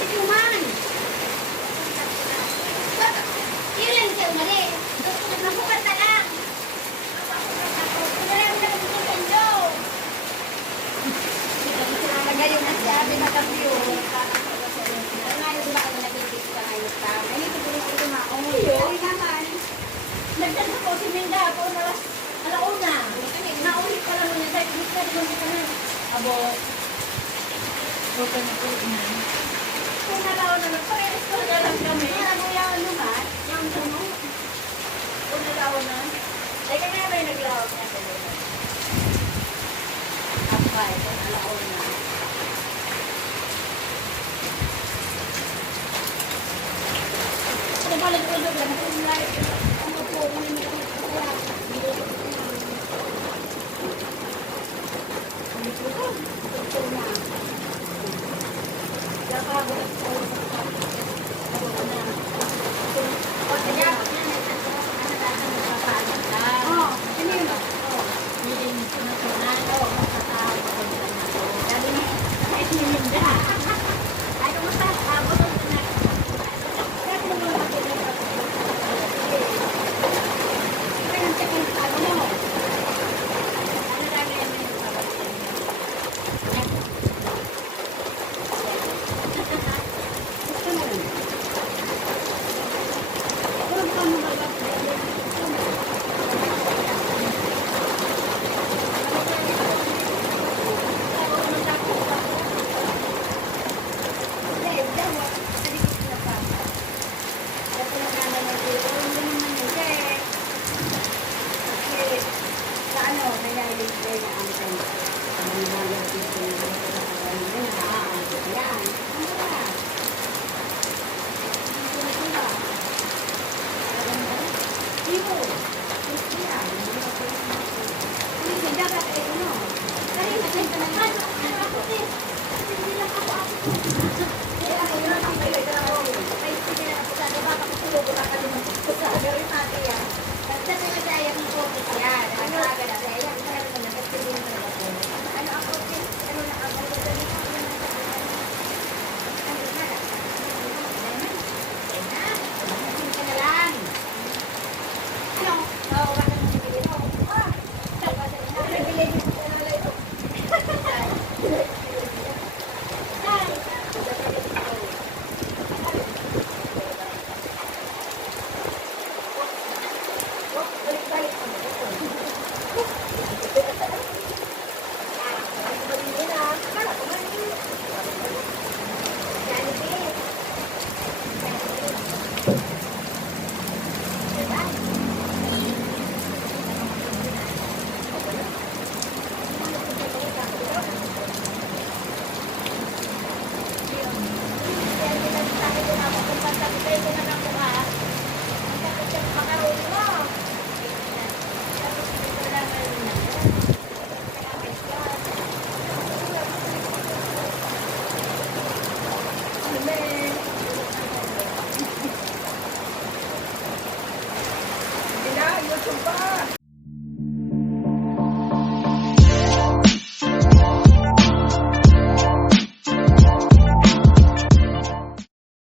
tikuman. Yun lang siya mali. Nabukan na lang. Wala mo na mag-ikan do. Nagayon na siya, pinag-view. Ngayon ba ako nag-ibig ka ngayon ka? Ngayon ito ko tumakong. Ay naman. Nagdala ko si Minda ako na alauna. Naulit pa lang niya dahil gusto ko na. Abo. Huwag na po ina. Kung nalauna na, parehas ko na lang kami. Alam mo yung lumat? Yung tumo? Kung nalauna? Ay kaya may naglawag na sila. Kapay, kung nalauna. Kung balik ko doon, kung like, ang po, kung hindi ko